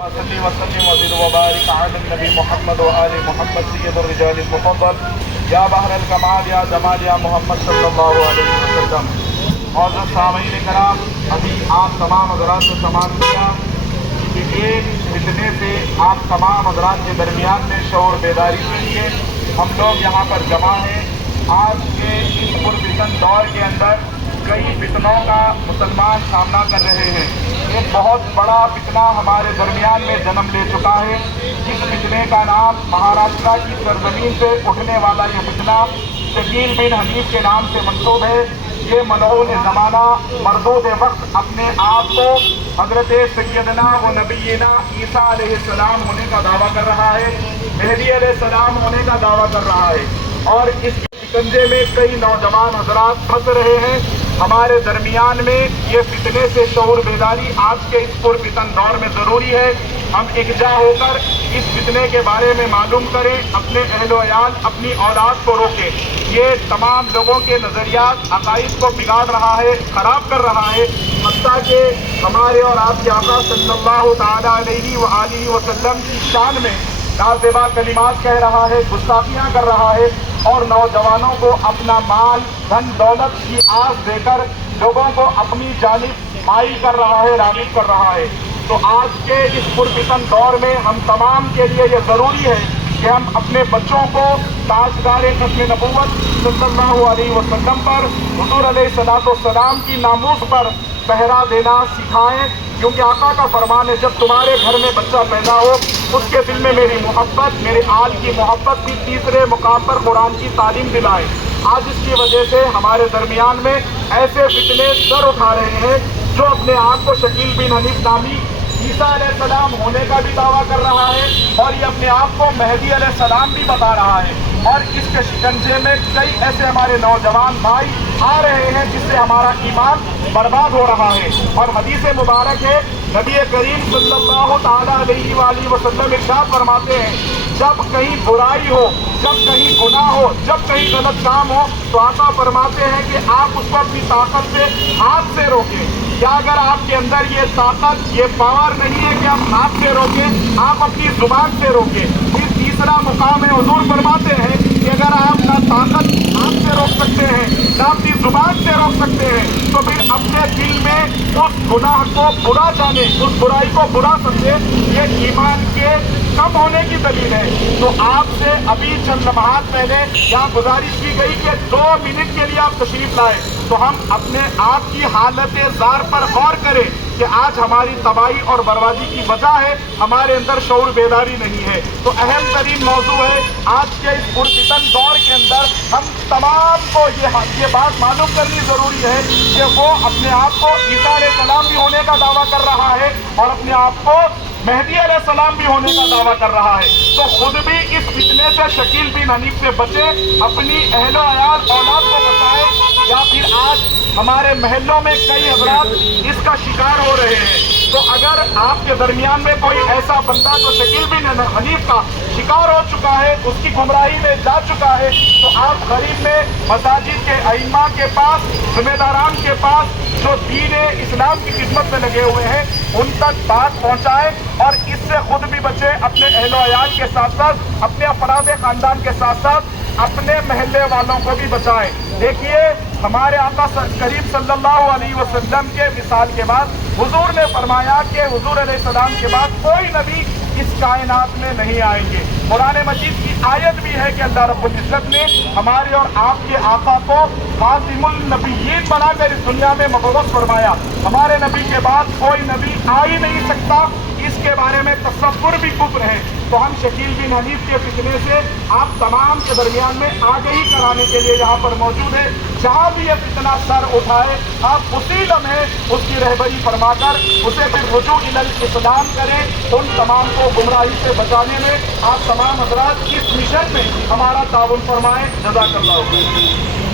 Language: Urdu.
صلی وسلم وزد وبارک علی النبی محمد و آل محمد سید الرجال المفضل یا بحر الکمال یا جمال یا محمد صلی اللہ علیہ وسلم۔ معزز سامعین کرام، ابھی آپ تمام حضرات سے سماعت کیا کہ ایک فتنے سے آپ تمام حضرات کے درمیان میں شعور بیداری کے لیے ہم لوگ یہاں پر جمع ہیں۔ آج کے اس پرفتن دور کے اندر کئی فتنوں کا مسلمان سامنا کر رہے ہیں۔ ایک بہت بڑا فتنہ ہمارے درمیان میں جنم لے چکا ہے، جس فتنے کا نام مہاراشٹرا کی سرزمین سے اٹھنے والا یہ فتنہ شکیل بن حنیف کے نام سے منسوب ہے۔ یہ ملعون زمانہ مردود وقت اپنے آپ کو حضرت سیدنا و نبینا عیسیٰ علیہ السلام ہونے کا دعویٰ کر رہا ہے، مہدی علیہ السلام ہونے کا دعویٰ کر رہا ہے، اور اس شکنجے میں کئی نوجوان حضرات پھنس رہے ہیں۔ ہمارے درمیان میں یہ فتنے سے شعور بیداری آج کے اس پرفتن دور میں ضروری ہے۔ ہم اکجا ہو کر اس فتنے کے بارے میں معلوم کریں، اپنے اہل و عیال، اپنی اولاد کو روکیں۔ یہ تمام لوگوں کے نظریات عقائد کو بگاڑ رہا ہے، خراب کر رہا ہے، حتیٰ کہ ہمارے اور آپ کے آقا صلی اللہ تعالیٰ علیہ وآلہ وسلم کی شان میں نازیبا کلمات کہہ رہا ہے، گستاخیاں کر رہا ہے، اور نوجوانوں کو اپنا مال دھن دولت کی آس دے کر لوگوں کو اپنی جانب مائل کر رہا ہے، راغب کر رہا ہے۔ تو آج کے اس پرفتن دور میں ہم تمام کے لیے یہ ضروری ہے کہ ہم اپنے بچوں کو تاجدار ختم نبوت صلی اللہ علیہ وسلم پر، حضور علیہ السلام کی ناموس پر پہرا دینا سکھائیں، کیونکہ آقا کا فرمان ہے جب تمہارے گھر میں بچہ پیدا ہو اس کے دل میں میری محبت، میرے آل کی محبت کی تیسرے مقام پر قرآن کی تعلیم دلائیں۔ آج اس کی وجہ سے ہمارے درمیان میں ایسے فتنے سر اٹھا رہے ہیں جو اپنے آپ کو شکیل بن حنیف نامی عیسیٰ علیہ السلام ہونے کا بھی دعویٰ کر رہا ہے، اور یہ اپنے آپ کو مہدی علیہ السلام بھی بتا رہا ہے، اور اس کے شکنجے میں کئی ایسے ہمارے نوجوان بھائی آ رہے ہیں جس سے ہمارا ایمان برباد ہو رہا ہے۔ اور حدیث مبارک ہے، نبی کریم صلی اللہ تعالیٰ علیہ وآلہ وسلم ارشاد فرماتے ہیں، جب کہیں برائی ہو، جب کہیں گناہ ہو، جب کہیں غلط کام ہو تو آقا فرماتے ہیں کہ آپ اس کو اپنی طاقت سے ہاتھ سے روکیں۔ کیا اگر آپ کے اندر یہ طاقت، یہ پاور نہیں ہے کہ آپ ہاتھ سے روکیں، آپ اپنی زبان سے روکیں۔ پھر تیسرا مقام ہے، حضور فرماتے ہیں کہ اگر آپ نہ طاقت ہاتھ سے روک سکتے ہیں، نہ اپنی زبان سے روک سکتے ہیں، تو پھر اپنے دل میں اس گناہ کو برا جانیں، اس برائی کو برا سمجھیں۔ یہ ایمان کے کم ہونے کی دلیل ہے۔ تو آپ سے ابھی چند لمحات پہلے یہاں گزارش کی گئی کہ 2 منٹ کے لیے آپ تشریف لائیں، تو ہم اپنے آپ کی حالت زار پر غور کریں کہ آج ہماری تباہی اور بربادی کی وجہ ہے ہمارے اندر شعور بیداری نہیں ہے۔ تو اہم ترین موضوع ہے آج کے اس پرفتن دور کے اندر ہم تمام کو یہ بات معلوم کرنی ضروری ہے کہ وہ اپنے آپ کو عیسیٰ علیہ السلام بھی ہونے کا دعویٰ کر رہا ہے، اور اپنے آپ کو مہدی علیہ السلام بھی ہونے کا دعویٰ کر رہا ہے۔ تو خود بھی اس فتنے سے شکیل بن حنیف سے بچیں، اپنی اہل و عیال اولاد کو بچائیں، یا پھر آج ہمارے محلوں میں کئی حضرات اس کا شکار ہو رہے ہیں۔ تو اگر آپ کے درمیان میں کوئی ایسا بندہ جو شکیل بن حنیف کا شکار ہو چکا ہے، اس کی گمراہی میں جا چکا ہے، تو آپ قریب میں مساجد کے ائمہ کے پاس، ذمہ داران کے پاس جو دین اسلام کی خدمت میں لگے ہوئے ہیں ان تک بات پہنچائیں، اور اس سے خود بھی بچیں، اپنے اہل و عیال کے ساتھ ساتھ اپنے افراد خاندان کے ساتھ ساتھ اپنے محلے والوں کو بھی بچائیں۔ دیکھیے ہمارے آقا کریم صلی اللہ علیہ وسلم کے وصال کے بعد حضور نے فرمایا کہ حضور علیہ السلام کے بعد کوئی نبی اس کائنات میں نہیں آئیں گے۔ قرآن مجید کی آیت بھی ہے کہ اللہ رب العزت نے ہمارے اور آپ کے آقا کو خاتم النبیین بنا کر اس دنیا میں مبعوث فرمایا۔ ہمارے نبی کے بعد کوئی نبی آ ہی نہیں سکتا، اس کے بارے میں تصور بھی کفر ہے۔ تو ہم شکیل بن حنیف کے فتنے سے آپ تمام کے درمیان میں آگہی کرانے کے لیے یہاں پر موجود ہے۔ جہاں بھی یہ فتنہ سر اٹھائے آپ اسی لمحے اس کی رہبری فرما کر اسے پھر رجوع الی الاسلام کریں۔ ان تمام کو گمراہی سے بچانے میں آپ تمام حضرات اس مشن میں ہمارا تعاون فرمائیں۔ جزاک اللہ خیر۔